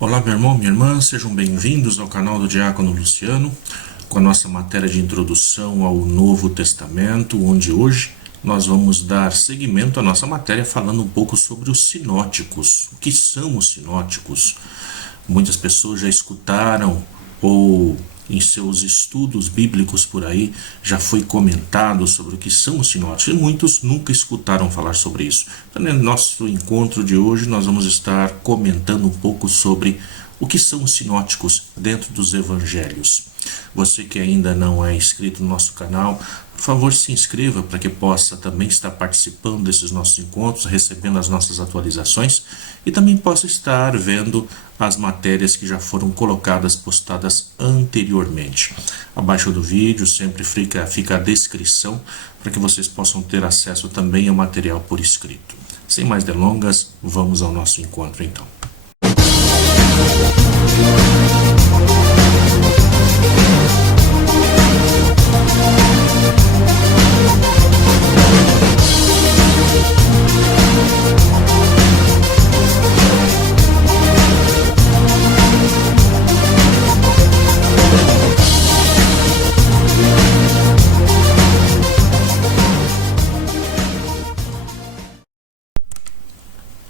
Olá, meu irmão, minha irmã, sejam bem-vindos ao canal do Diácono Luciano, com a nossa matéria de introdução ao Novo Testamento, onde hoje nós vamos dar seguimento à nossa matéria falando um pouco sobre os sinóticos. O que são os sinóticos? Muitas pessoas já escutaram ou em seus estudos bíblicos por aí já foi comentado sobre o que são os sinóticos, e muitos nunca escutaram falar sobre isso. Então, no nosso encontro de hoje, nós vamos estar comentando um pouco sobre o que são os sinóticos dentro dos evangelhos. Você que ainda não é inscrito no nosso canal, por favor, se inscreva para que possa também estar participando desses nossos encontros, recebendo as nossas atualizações e também possa estar vendo as matérias que já foram colocadas, postadas anteriormente. Abaixo do vídeo sempre fica a descrição para que vocês possam ter acesso também ao material por escrito. Sem mais delongas, vamos ao nosso encontro então.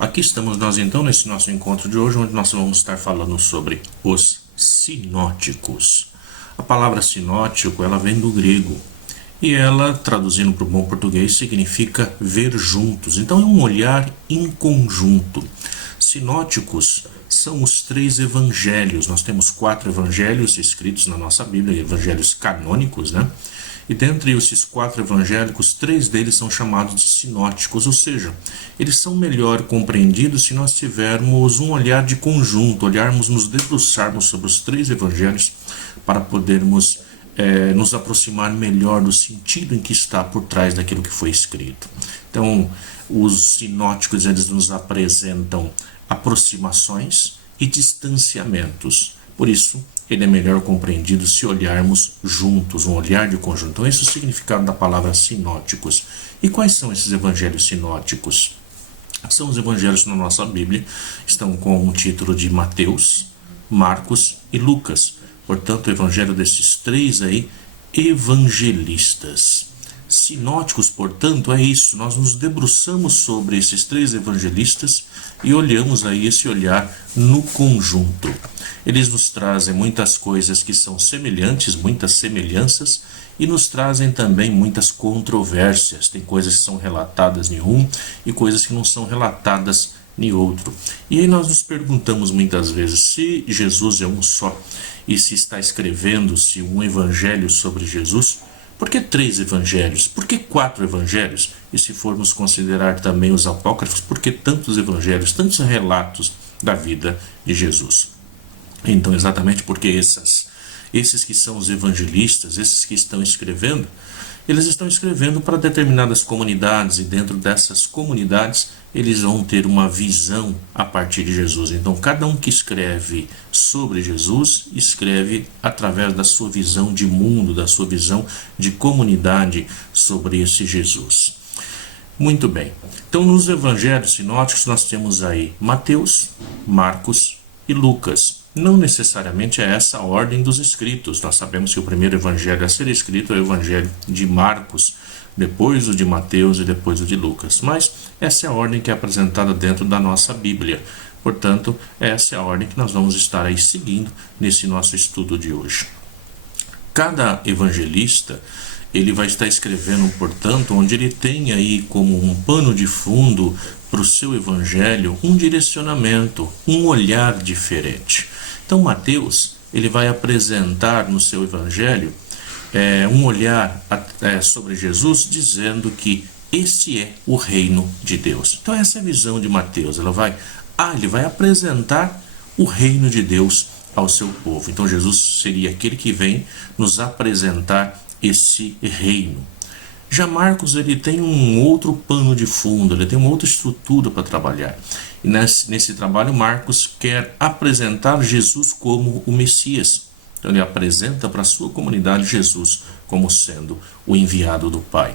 Aqui estamos nós então nesse nosso encontro de hoje, onde nós vamos estar falando sobre os sinóticos. A palavra sinótico, ela vem do grego e ela, traduzindo para o bom português, significa ver juntos. Então é um olhar em conjunto. Sinóticos são os 3 evangelhos. Nós temos 4 evangelhos escritos na nossa Bíblia, evangelhos canônicos, né? E dentre esses 4 evangélicos, 3 deles são chamados de sinóticos, ou seja, eles são melhor compreendidos se nós tivermos um olhar de conjunto, olharmos, nos debruçarmos sobre os 3 evangelhos para podermos nos aproximar melhor do sentido em que está por trás daquilo que foi escrito. Então, os sinóticos, eles nos apresentam aproximações e distanciamentos. Por isso, ele é melhor compreendido se olharmos juntos, um olhar de conjunto. Então, esse é o significado da palavra sinóticos. E quais são esses evangelhos sinóticos? São os evangelhos na nossa Bíblia, estão com o título de Mateus, Marcos e Lucas. Portanto, o evangelho desses 3 aí, evangelistas. Sinóticos, portanto, é isso. Nós nos debruçamos sobre esses 3 evangelistas e olhamos aí esse olhar no conjunto. Eles nos trazem muitas coisas que são semelhantes, muitas semelhanças, e nos trazem também muitas controvérsias. Tem coisas que são relatadas em um e coisas que não são relatadas em outro. E aí nós nos perguntamos muitas vezes se Jesus é um só e se está escrevendo-se um evangelho sobre Jesus. Por que 3 evangelhos? Por que 4 evangelhos? E se formos considerar também os apócrifos, por que tantos evangelhos, tantos relatos da vida de Jesus? Então, exatamente porque esses que são os evangelistas, esses que estão escrevendo, eles estão escrevendo para determinadas comunidades, e dentro dessas comunidades eles vão ter uma visão a partir de Jesus. Então, cada um que escreve sobre Jesus, escreve através da sua visão de mundo, da sua visão de comunidade sobre esse Jesus. Muito bem. Então, nos evangelhos sinóticos nós temos aí Mateus, Marcos e Lucas. Não necessariamente é essa a ordem dos escritos. Nós sabemos que o primeiro evangelho a ser escrito é o evangelho de Marcos, depois o de Mateus e depois o de Lucas. Mas essa é a ordem que é apresentada dentro da nossa Bíblia. Portanto, essa é a ordem que nós vamos estar aí seguindo nesse nosso estudo de hoje. Cada evangelista, ele vai estar escrevendo, portanto, onde ele tem aí como um pano de fundo para o seu evangelho um direcionamento, um olhar diferente. Então, Mateus, ele vai apresentar no seu evangelho um olhar sobre Jesus, dizendo que esse é o reino de Deus. Então, essa é a visão de Mateus. Ele vai apresentar o reino de Deus ao seu povo. Então, Jesus seria aquele que vem nos apresentar esse reino. Já Marcos, ele tem um outro pano de fundo, ele tem uma outra estrutura para trabalhar. E nesse trabalho, Marcos quer apresentar Jesus como o Messias. Então ele apresenta para a sua comunidade Jesus como sendo o enviado do Pai.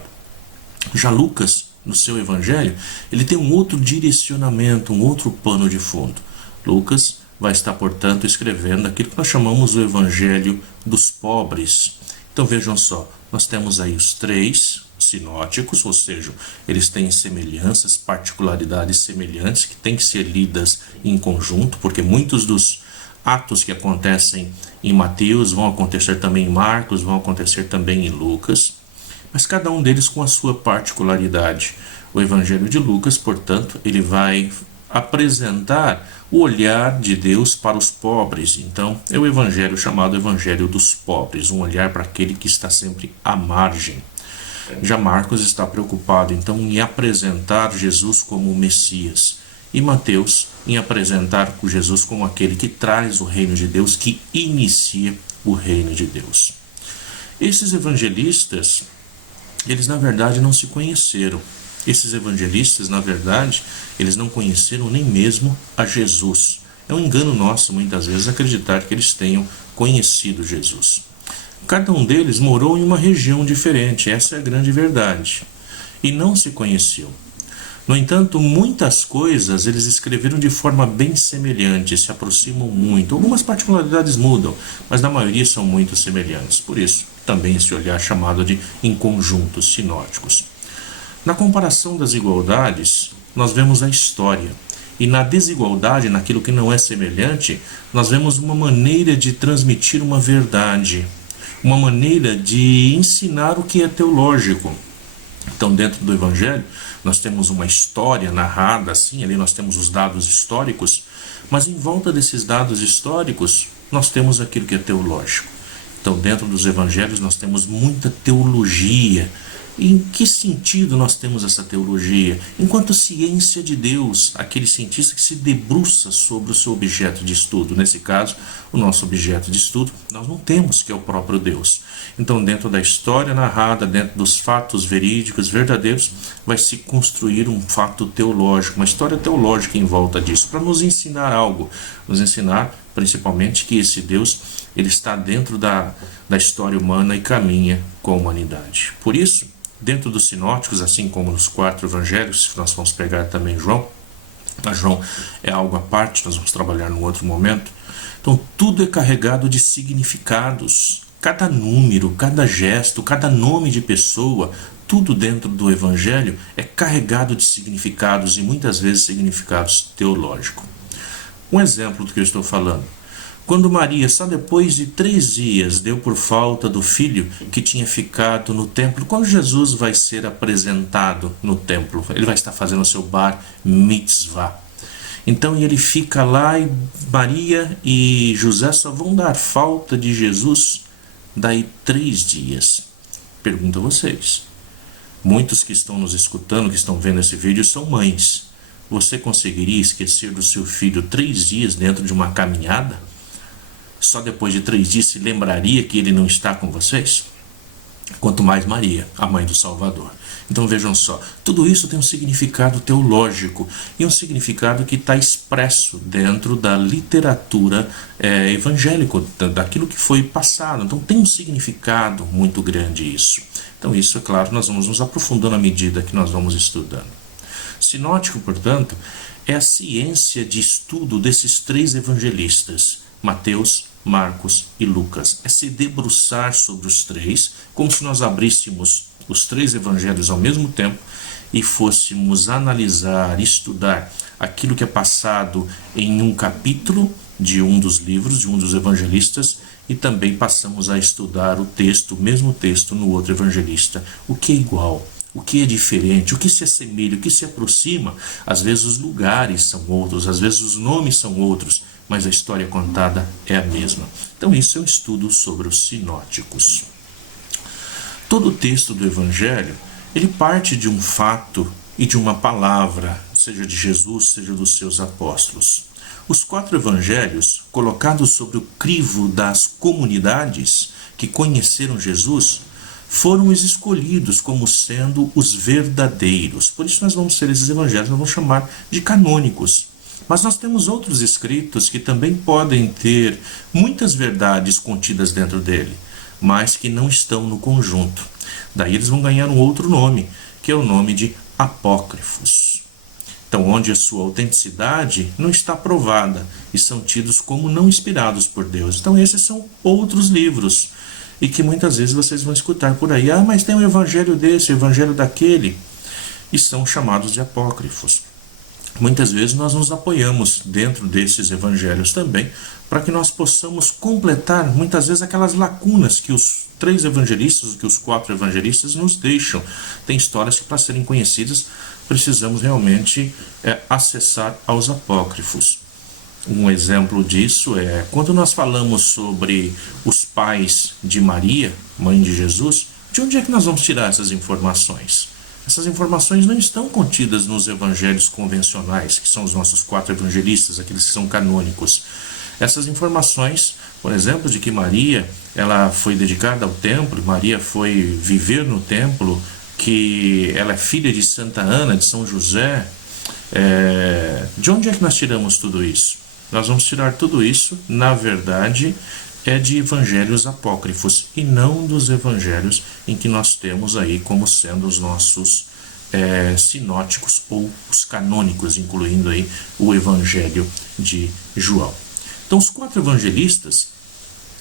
Já Lucas, no seu evangelho, ele tem um outro direcionamento, um outro pano de fundo. Lucas vai estar, portanto, escrevendo aquilo que nós chamamos o Evangelho dos pobres. Então vejam só, nós temos aí os três sinóticos, ou seja, eles têm semelhanças, particularidades semelhantes que têm que ser lidas em conjunto, porque muitos dos atos que acontecem em Mateus vão acontecer também em Marcos, vão acontecer também em Lucas, mas cada um deles com a sua particularidade. O Evangelho de Lucas, portanto, ele vai apresentar o olhar de Deus para os pobres. Então, é o evangelho chamado Evangelho dos Pobres, um olhar para aquele que está sempre à margem. Já Marcos está preocupado, então, em apresentar Jesus como o Messias. E Mateus em apresentar Jesus como aquele que traz o reino de Deus, que inicia o reino de Deus. Esses evangelistas, eles na verdade não se conheceram. Esses evangelistas, na verdade, eles não conheceram nem mesmo a Jesus. É um engano nosso, muitas vezes, acreditar que eles tenham conhecido Jesus. Cada um deles morou em uma região diferente, essa é a grande verdade, e não se conheceu. No entanto, muitas coisas eles escreveram de forma bem semelhante, se aproximam muito. Algumas particularidades mudam, mas na maioria são muito semelhantes. Por isso, também esse olhar chamado de em conjuntos sinóticos. Na comparação das igualdades, nós vemos a história. E na desigualdade, naquilo que não é semelhante, nós vemos uma maneira de transmitir uma verdade, uma maneira de ensinar o que é teológico. Então, dentro do Evangelho, nós temos uma história narrada, assim, ali nós temos os dados históricos, mas em volta desses dados históricos, nós temos aquilo que é teológico. Então, dentro dos Evangelhos, nós temos muita teologia. E em que sentido nós temos essa teologia? Enquanto ciência de Deus, aquele cientista que se debruça sobre o seu objeto de estudo. Nesse caso, o nosso objeto de estudo, nós não temos, que é o próprio Deus. Então, dentro da história narrada, dentro dos fatos verídicos, verdadeiros, vai se construir um fato teológico, uma história teológica em volta disso, para nos ensinar algo. Nos ensinar, principalmente, que esse Deus, ele está dentro da história humana e caminha com a humanidade. Por isso, dentro dos sinóticos, assim como nos 4 evangelhos, que nós vamos pegar também João, mas João é algo à parte, nós vamos trabalhar num outro momento. Então, tudo é carregado de significados. Cada número, cada gesto, cada nome de pessoa, tudo dentro do evangelho é carregado de significados e muitas vezes significados teológicos. Um exemplo do que eu estou falando. Quando Maria, só depois de 3 dias, deu por falta do filho que tinha ficado no templo, quando Jesus vai ser apresentado no templo, ele vai estar fazendo o seu bar mitzvah. Então ele fica lá e Maria e José só vão dar falta de Jesus daí 3 dias. Pergunto a vocês. Muitos que estão nos escutando, que estão vendo esse vídeo, são mães. Você conseguiria esquecer do seu filho 3 dias dentro de uma caminhada? Só depois de 3 dias se lembraria que ele não está com vocês? Quanto mais Maria, a mãe do Salvador. Então vejam só, tudo isso tem um significado teológico e um significado que está expresso dentro da literatura evangélica, daquilo que foi passado. Então tem um significado muito grande isso. Então isso, é claro, nós vamos nos aprofundando à medida que nós vamos estudando. Sinótico, portanto, é a ciência de estudo desses 3 evangelistas, Mateus, Marcos e Lucas. É se debruçar sobre os 3, como se nós abríssemos os 3 evangelhos ao mesmo tempo e fôssemos analisar, estudar aquilo que é passado em um capítulo de um dos livros, de um dos evangelistas, e também passamos a estudar o texto, o mesmo texto no outro evangelista. O que é igual? O que é diferente? O que se assemelha? O que se aproxima? Às vezes os lugares são outros, às vezes os nomes são outros, mas a história contada é a mesma. Então isso é um estudo sobre os sinóticos. Todo o texto do Evangelho, ele parte de um fato e de uma palavra, seja de Jesus, seja dos seus apóstolos. Os 4 evangelhos, colocados sobre o crivo das comunidades que conheceram Jesus, foram os escolhidos como sendo os verdadeiros. Por isso nós vamos ser esses evangelhos, nós vamos chamar de canônicos. Mas nós temos outros escritos que também podem ter muitas verdades contidas dentro dele, mas que não estão no conjunto. Daí eles vão ganhar um outro nome, que é o nome de apócrifos. Então, onde a sua autenticidade não está provada e são tidos como não inspirados por Deus. Então, esses são outros livros e que muitas vezes vocês vão escutar por aí. Ah, mas tem um evangelho desse, o evangelho daquele. E são chamados de apócrifos. Muitas vezes nós nos apoiamos dentro desses evangelhos também, para que nós possamos completar muitas vezes aquelas lacunas que os 3 evangelistas, que os 4 evangelistas nos deixam. Tem histórias que, para serem conhecidas, precisamos realmente acessar aos apócrifos. Um exemplo disso é quando nós falamos sobre os pais de Maria, mãe de Jesus, de onde é que nós vamos tirar essas informações? Essas informações não estão contidas nos evangelhos convencionais, que são os nossos 4 evangelistas, aqueles que são canônicos. Essas informações, por exemplo, de que Maria ela foi dedicada ao templo, Maria foi viver no templo, que ela é filha de Santa Ana, de São José, de onde é que nós tiramos tudo isso? Nós vamos tirar tudo isso, na verdade, de evangelhos apócrifos e não dos evangelhos em que nós temos aí como sendo os nossos sinóticos ou os canônicos, incluindo aí o evangelho de João. Então, os 4 evangelistas,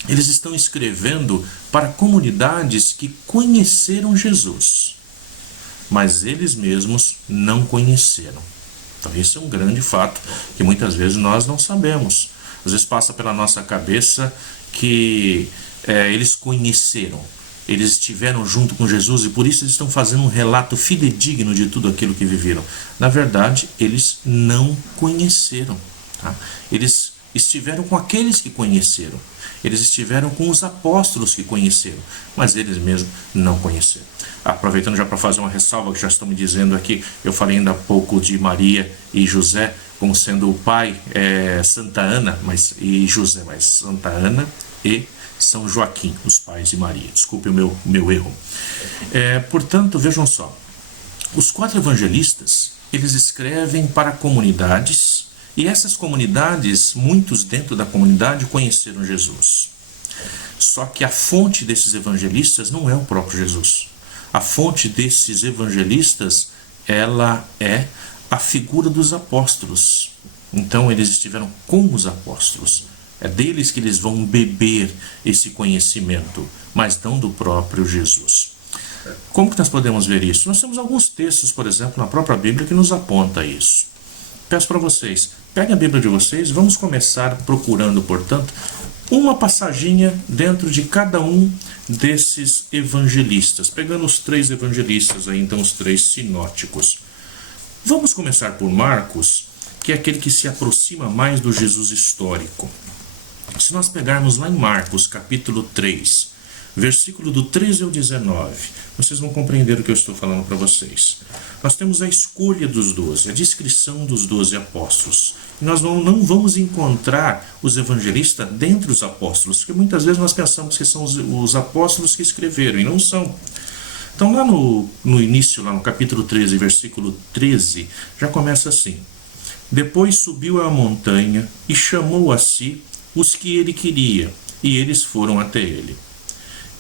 eles estão escrevendo para comunidades que conheceram Jesus, mas eles mesmos não conheceram. Então, esse é um grande fato que muitas vezes nós não sabemos. Às vezes passa pela nossa cabeça que eles conheceram, eles estiveram junto com Jesus e por isso eles estão fazendo um relato fidedigno de tudo aquilo que viveram. Na verdade, eles não conheceram. Tá? Eles estiveram com aqueles que conheceram, eles estiveram com os apóstolos que conheceram, mas eles mesmos não conheceram. Aproveitando já para fazer uma ressalva que já estão me dizendo aqui, eu falei ainda há pouco de Maria e José como sendo o pai Santa Ana e José, mas Santa Ana e São Joaquim, os pais de Maria. Desculpe o meu erro. Portanto, vejam só, os 4 evangelistas, eles escrevem para comunidades e essas comunidades, muitos dentro da comunidade conheceram Jesus. Só que a fonte desses evangelistas não é o próprio Jesus. A fonte desses evangelistas, ela é a figura dos apóstolos. Então, eles estiveram com os apóstolos. É deles que eles vão beber esse conhecimento, mas não do próprio Jesus. Como que nós podemos ver isso? Nós temos alguns textos, por exemplo, na própria Bíblia que nos aponta isso. Peço para vocês, peguem a Bíblia de vocês, vamos começar procurando, portanto, uma passaginha dentro de cada um desses evangelistas, pegando os 3 evangelistas, aí, então os 3 sinóticos. Vamos começar por Marcos, que é aquele que se aproxima mais do Jesus histórico. Se nós pegarmos lá em Marcos, capítulo 3, versículo do 13 ao 19, vocês vão compreender o que eu estou falando para vocês. Nós temos a escolha dos 12, a descrição dos 12 apóstolos. E nós não vamos encontrar os evangelistas dentre os apóstolos, porque muitas vezes nós pensamos que são os apóstolos que escreveram, e não são. Então, lá no início, lá no capítulo 13, versículo 13, já começa assim. Depois subiu à montanha e chamou a si os que ele queria, e eles foram até ele.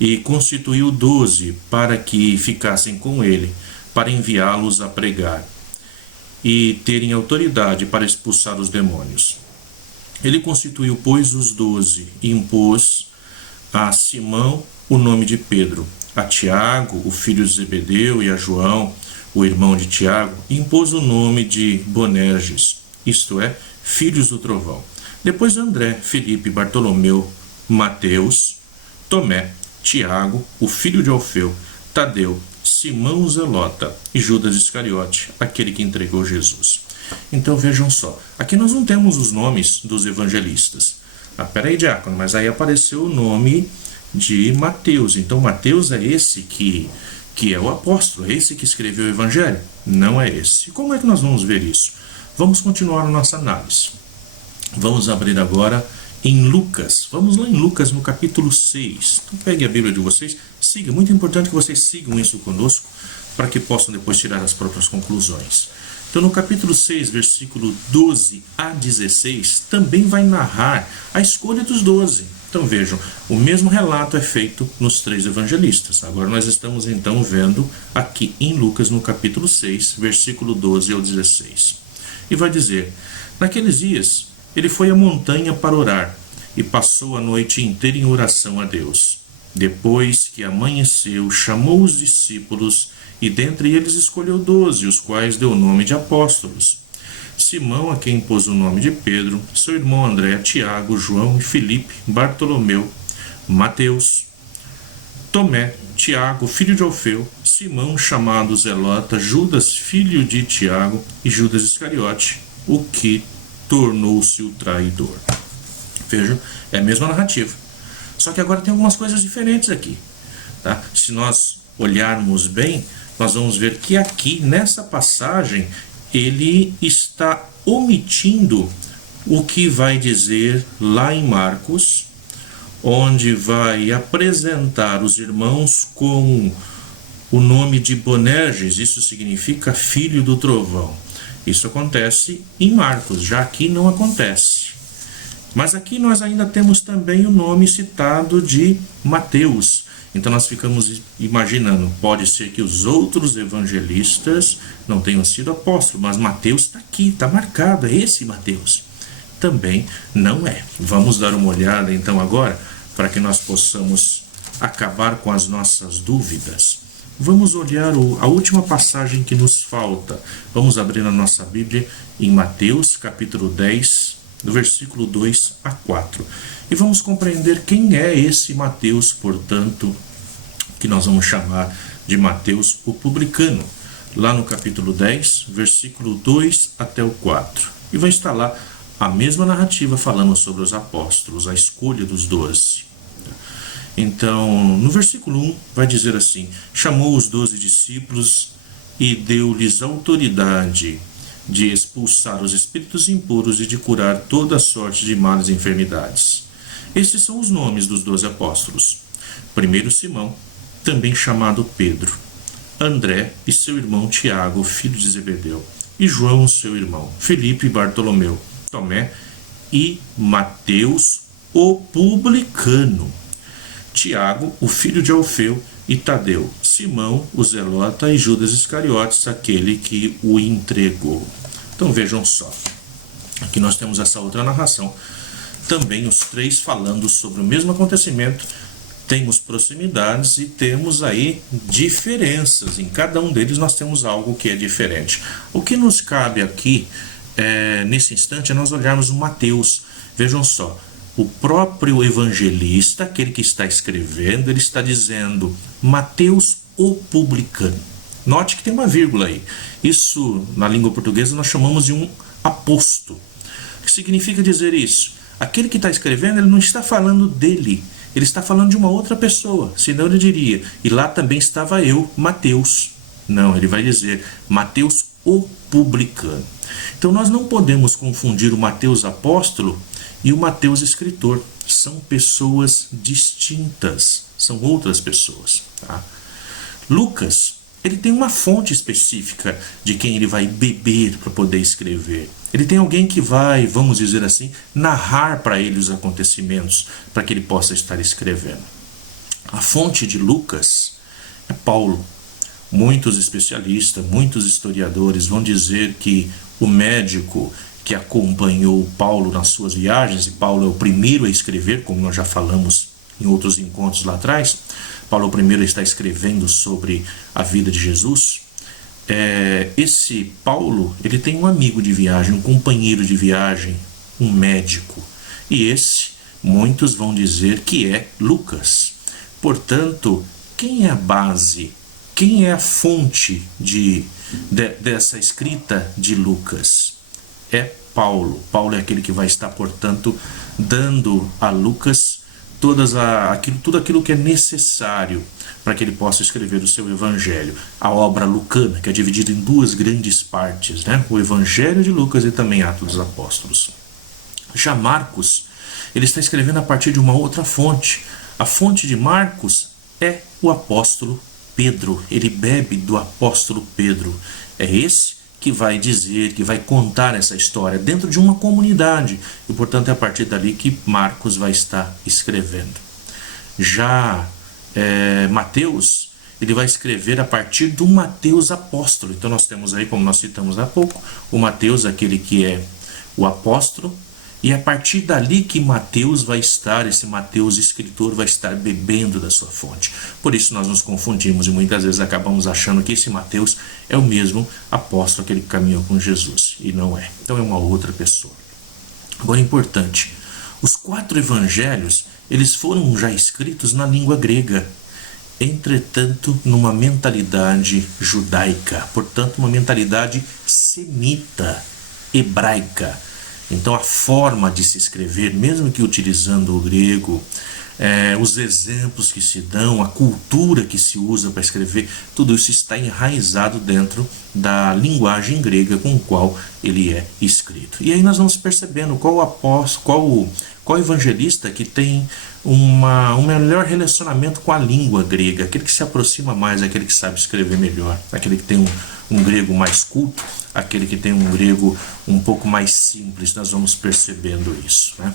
E constituiu 12 para que ficassem com ele, para enviá-los a pregar, e terem autoridade para expulsar os demônios. Ele constituiu, pois, os 12, e impôs a Simão o nome de Pedro, a Tiago, o filho de Zebedeu, e a João, o irmão de Tiago, e impôs o nome de Boanerges, isto é, filhos do trovão. Depois André, Felipe, Bartolomeu, Mateus, Tomé, Tiago, o filho de Alfeu, Tadeu, Simão Zelota e Judas Iscariote, aquele que entregou Jesus. Então vejam só, aqui nós não temos os nomes dos evangelistas. Peraí, diácono, mas aí apareceu o nome de Mateus. Então Mateus é esse que é o apóstolo, é esse que escreveu o evangelho? Não é esse. Como é que nós vamos ver isso? Vamos continuar a nossa análise. Vamos abrir agora em Lucas. Vamos lá em Lucas no capítulo 6. Então pegue a Bíblia de vocês, siga. Muito importante que vocês sigam isso conosco, para que possam depois tirar as próprias conclusões. Então no capítulo 6, versículo 12 a 16, também vai narrar a escolha dos 12. Então vejam, o mesmo relato é feito nos 3 evangelistas. Agora nós estamos então vendo aqui em Lucas no capítulo 6, versículo 12 ao 16. E vai dizer: naqueles dias, ele foi à montanha para orar e passou a noite inteira em oração a Deus. Depois que amanheceu, chamou os discípulos e dentre eles escolheu 12, os quais deu o nome de apóstolos. Simão, a quem pôs o nome de Pedro, seu irmão André, Tiago, João e Filipe, Bartolomeu, Mateus, Tomé, Tiago, filho de Alfeu, Simão, chamado Zelota, Judas, filho de Tiago, e Judas Iscariote, o que tornou-se o traidor. Vejam, é a mesma narrativa. Só que agora tem algumas coisas diferentes aqui. Tá? Se nós olharmos bem, nós vamos ver que aqui, nessa passagem, ele está omitindo o que vai dizer lá em Marcos, onde vai apresentar os irmãos com o nome de Boanerges, isso significa filho do trovão. Isso acontece em Marcos, já aqui não acontece. Mas aqui nós ainda temos também o nome citado de Mateus. Então nós ficamos imaginando, pode ser que os outros evangelistas não tenham sido apóstolos, mas Mateus está aqui, está marcado, é esse Mateus. Também não é. Vamos dar uma olhada então agora, para que nós possamos acabar com as nossas dúvidas. Vamos olhar a última passagem que nos falta. Vamos abrir a nossa Bíblia em Mateus, capítulo 10, do versículo 2 a 4. E vamos compreender quem é esse Mateus, portanto, que nós vamos chamar de Mateus o publicano. Lá no capítulo 10, versículo 2 até o 4. E vai estar lá a mesma narrativa falando sobre os apóstolos, a escolha dos 12. Então, no versículo 1 vai dizer assim: chamou os 12 discípulos e deu-lhes autoridade de expulsar os espíritos impuros e de curar toda sorte de males e enfermidades. Estes são os nomes dos 12 apóstolos. Primeiro Simão, também chamado Pedro, André e seu irmão Tiago, filho de Zebedeu, e João, seu irmão, Filipe e Bartolomeu, Tomé e Mateus, o publicano, Tiago, o filho de Alfeu, e Tadeu, Simão, o Zelota, e Judas Iscariotes, aquele que o entregou. Então vejam só, aqui nós temos essa outra narração, também os três falando sobre o mesmo acontecimento. Temos proximidades e temos aí diferenças, em cada um deles nós temos algo que é diferente. O que nos cabe aqui, nesse instante, é nós olharmos o Mateus. Vejam só, o próprio evangelista, aquele que está escrevendo, ele está dizendo Mateus o publicano. Note que tem uma vírgula aí. Isso, na língua portuguesa, nós chamamos de um aposto. O que significa dizer isso? Aquele que está escrevendo, ele não está falando dele, ele está falando de uma outra pessoa. Senão ele diria, e lá também estava eu, Mateus. Não, ele vai dizer Mateus o publicano. Então nós não podemos confundir o Mateus apóstolo e o Mateus escritor. São pessoas distintas, são outras pessoas. Tá? Lucas, ele tem uma fonte específica de quem ele vai beber para poder escrever. Ele tem alguém que vai, vamos dizer assim, narrar para ele os acontecimentos, para que ele possa estar escrevendo. A fonte de Lucas é Paulo. Muitos especialistas, muitos historiadores vão dizer que o médico que acompanhou Paulo nas suas viagens, e Paulo é o primeiro a escrever, como nós já falamos em outros encontros lá atrás, Paulo é o primeiro a estar escrevendo sobre a vida de Jesus. Esse Paulo, ele tem um amigo de viagem, um companheiro de viagem, um médico. E esse, muitos vão dizer que é Lucas. Portanto, quem é a base, quem é a fonte dessa escrita de Lucas? É Paulo. Paulo é aquele que vai estar, portanto, dando a Lucas tudo aquilo que é necessário para que ele possa escrever o seu evangelho. A obra lucana, que é dividida em duas grandes partes, né? O evangelho de Lucas e também Atos dos Apóstolos. Já Marcos, ele está escrevendo a partir de uma outra fonte. A fonte de Marcos é o apóstolo Pedro. Ele bebe do apóstolo Pedro. É esse que vai dizer, que vai contar essa história dentro de uma comunidade. E, portanto, é a partir dali que Marcos vai estar escrevendo. Já Mateus, ele vai escrever a partir do Mateus apóstolo. Então nós temos aí, como nós citamos há pouco, o Mateus, aquele que é o apóstolo, e é a partir dali que Mateus vai estar, esse Mateus escritor vai estar bebendo da sua fonte. Por isso nós nos confundimos e muitas vezes acabamos achando que esse Mateus é o mesmo apóstolo, aquele que caminhou com Jesus, e não é. Então é uma outra pessoa. Agora é importante, os 4 evangelhos, eles foram já escritos na língua grega, entretanto numa mentalidade judaica, portanto uma mentalidade semita, hebraica. Então a forma de se escrever, mesmo que utilizando o grego, os exemplos que se dão, a cultura que se usa para escrever, tudo isso está enraizado dentro da linguagem grega com a qual ele é escrito. E aí nós vamos percebendo qual evangelista que tem um melhor relacionamento com a língua grega, aquele que se aproxima mais, aquele que sabe escrever melhor, aquele que tem um grego mais culto, aquele que tem um grego um pouco mais simples. Nós vamos percebendo isso, né?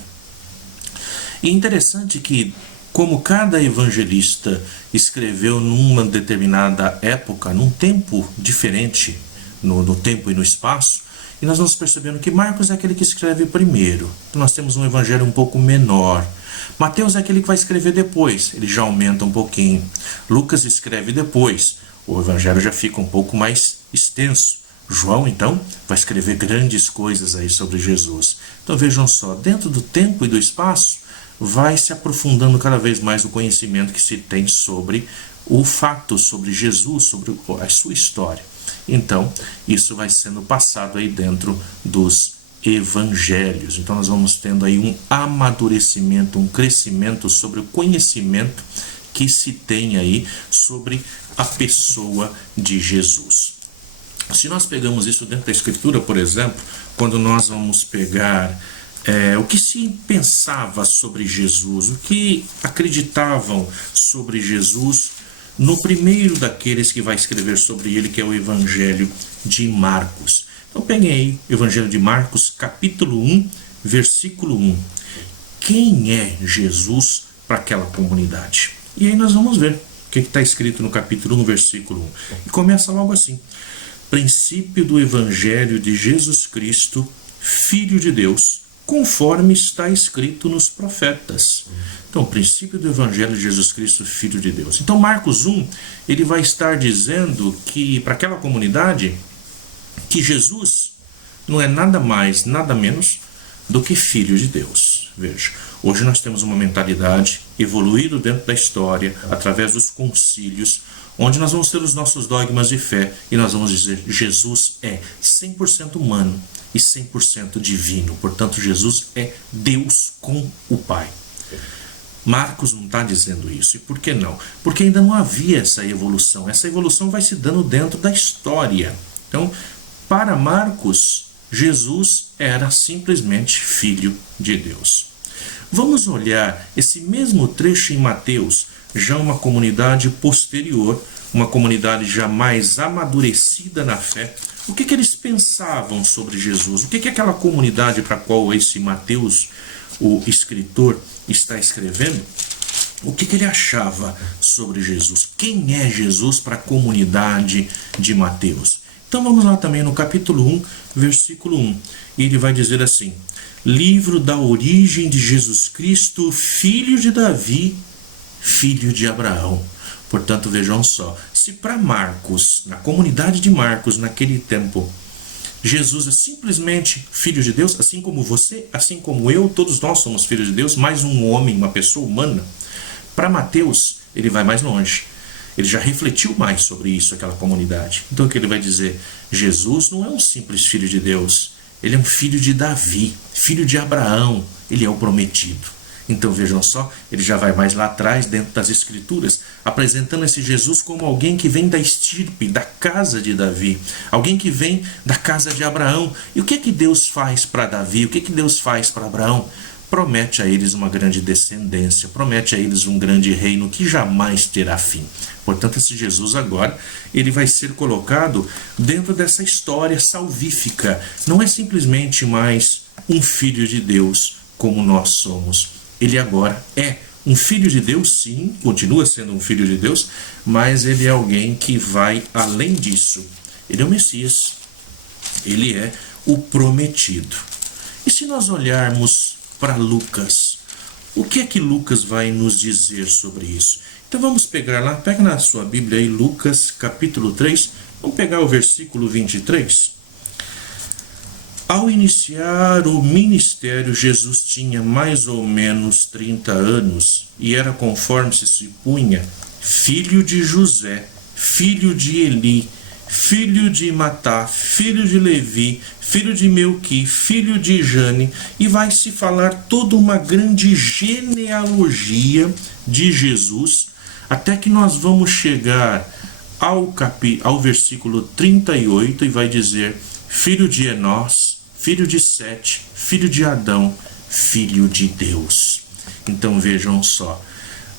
E é interessante que, como cada evangelista escreveu numa determinada época, num tempo diferente, no tempo e no espaço, e nós vamos percebendo que Marcos é aquele que escreve primeiro. Então nós temos um evangelho um pouco menor. Mateus é aquele que vai escrever depois, ele já aumenta um pouquinho. Lucas escreve depois, o evangelho já fica um pouco mais extenso. João, então, vai escrever grandes coisas aí sobre Jesus. Então vejam só, dentro do tempo e do espaço, vai se aprofundando cada vez mais o conhecimento que se tem sobre o fato, sobre Jesus, sobre a sua história. Então, isso vai sendo passado aí dentro dos evangelhos. Então, nós vamos tendo aí um amadurecimento, um crescimento sobre o conhecimento que se tem aí sobre a pessoa de Jesus. Se nós pegamos isso dentro da Escritura, por exemplo, quando nós vamos pegar o que se pensava sobre Jesus, o que acreditavam sobre Jesus, no primeiro daqueles que vai escrever sobre ele, que é o Evangelho de Marcos. Então peguem aí o Evangelho de Marcos, capítulo 1, versículo 1. Quem é Jesus para aquela comunidade? E aí nós vamos ver o que está escrito no capítulo 1, versículo 1. E começa logo assim. Princípio do Evangelho de Jesus Cristo, Filho de Deus, conforme está escrito nos profetas. Então, o princípio do Evangelho de Jesus Cristo, Filho de Deus. Então, Marcos 1, ele vai estar dizendo que, para aquela comunidade, que Jesus não é nada mais, nada menos do que Filho de Deus. Veja, hoje nós temos uma mentalidade evoluída dentro da história, através dos concílios, onde nós vamos ter os nossos dogmas de fé e nós vamos dizer Jesus é 100% humano e 100% divino. Portanto, Jesus é Deus com o Pai. Marcos não está dizendo isso. E por que não? Porque ainda não havia essa evolução. Essa evolução vai se dando dentro da história. Então, para Marcos, Jesus era simplesmente Filho de Deus. Vamos olhar esse mesmo trecho em Mateus, já uma comunidade posterior, uma comunidade já mais amadurecida na fé. O que eles pensavam sobre Jesus? O que aquela comunidade para a qual esse Mateus, o escritor, está escrevendo, o que ele achava sobre Jesus? Quem é Jesus para a comunidade de Mateus? Então vamos lá também no capítulo 1, versículo 1. E ele vai dizer assim: livro da origem de Jesus Cristo, filho de Davi, filho de Abraão. Portanto, vejam só, se para Marcos, na comunidade de Marcos, naquele tempo, Jesus é simplesmente Filho de Deus, assim como você, assim como eu, todos nós somos filhos de Deus, mais um homem, uma pessoa humana. Para Mateus, ele vai mais longe. Ele já refletiu mais sobre isso, aquela comunidade. Então o que ele vai dizer? Jesus não é um simples filho de Deus, ele é um filho de Davi, filho de Abraão, ele é o prometido. Então vejam só, ele já vai mais lá atrás, dentro das Escrituras, apresentando esse Jesus como alguém que vem da estirpe, da casa de Davi, alguém que vem da casa de Abraão. E o que Deus faz para Davi? O que Deus faz para Abraão? Promete a eles uma grande descendência, promete a eles um grande reino que jamais terá fim. Portanto, esse Jesus agora, ele vai ser colocado dentro dessa história salvífica. Não é simplesmente mais um filho de Deus como nós somos. Ele agora é Um filho de Deus, sim, continua sendo um filho de Deus, mas ele é alguém que vai além disso. Ele é o Messias, ele é o prometido. E se nós olharmos para Lucas, o que é que Lucas vai nos dizer sobre isso? Então vamos pegar lá, pega na sua Bíblia aí, Lucas capítulo 3, vamos pegar o versículo 23. Ao iniciar o ministério, Jesus tinha mais ou menos 30 anos e era, conforme se supunha, filho de José, filho de Eli, filho de Matá, filho de Levi, filho de Melqui, filho de Jane, e vai se falar toda uma grande genealogia de Jesus, até que nós vamos chegar ao versículo 38 e vai dizer: filho de Enós, filho de Sete, filho de Adão, filho de Deus. Então vejam só,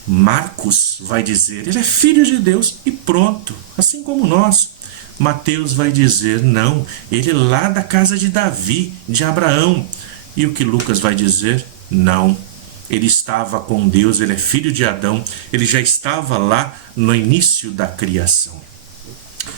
Marcos vai dizer, ele é filho de Deus e pronto, assim como nós. Mateus vai dizer, não, ele é lá da casa de Davi, de Abraão. E o que Lucas vai dizer? Não, ele estava com Deus, ele é filho de Adão, ele já estava lá no início da criação.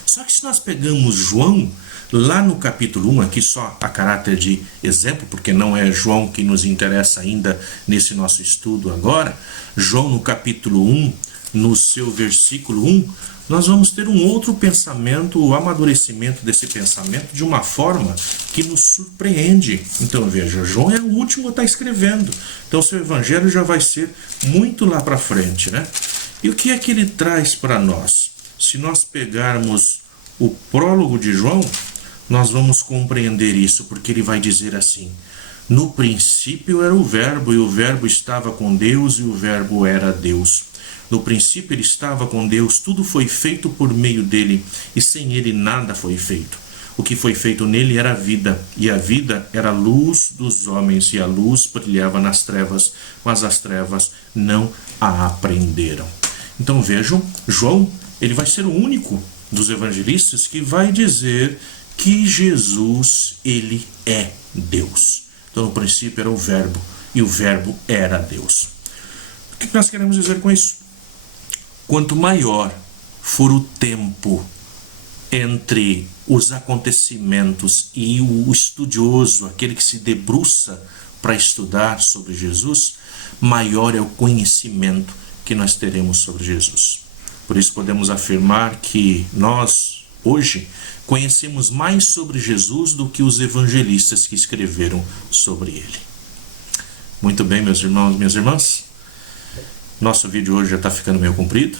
Só que se nós pegamos João, lá no capítulo 1, aqui só a caráter de exemplo, porque não é João que nos interessa ainda nesse nosso estudo agora, João no capítulo 1, no seu versículo 1, nós vamos ter um outro pensamento, o amadurecimento desse pensamento de uma forma que nos surpreende. Então veja, João é o último a estar escrevendo, então seu evangelho já vai ser muito lá para frente, né? E o que é que ele traz para nós? Se nós pegarmos o prólogo de João, nós vamos compreender isso, porque ele vai dizer assim: no princípio era o verbo, e o verbo estava com Deus, e o verbo era Deus. No princípio ele estava com Deus, tudo foi feito por meio dele, e sem ele nada foi feito. O que foi feito nele era a vida, e a vida era a luz dos homens, e a luz brilhava nas trevas, mas as trevas não a apreenderam. Então vejam, João, ele vai ser o único dos evangelistas que vai dizer que Jesus, ele é Deus. Então no princípio era o verbo, e o verbo era Deus. O que nós queremos dizer com isso? Quanto maior for o tempo entre os acontecimentos e o estudioso, aquele que se debruça para estudar sobre Jesus, maior é o conhecimento que nós teremos sobre Jesus. Por isso podemos afirmar que nós, hoje, conhecemos mais sobre Jesus do que os evangelistas que escreveram sobre ele. Muito bem, meus irmãos e minhas irmãs. Nosso vídeo hoje já está ficando meio comprido.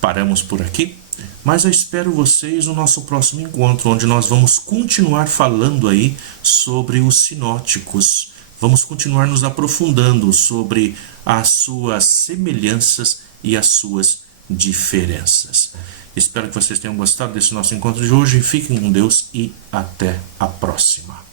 Paramos por aqui. Mas eu espero vocês no nosso próximo encontro, onde nós vamos continuar falando aí sobre os sinóticos. Vamos continuar nos aprofundando sobre as suas semelhanças e as suas diferenças. Espero que vocês tenham gostado desse nosso encontro de hoje. Fiquem com Deus e até a próxima.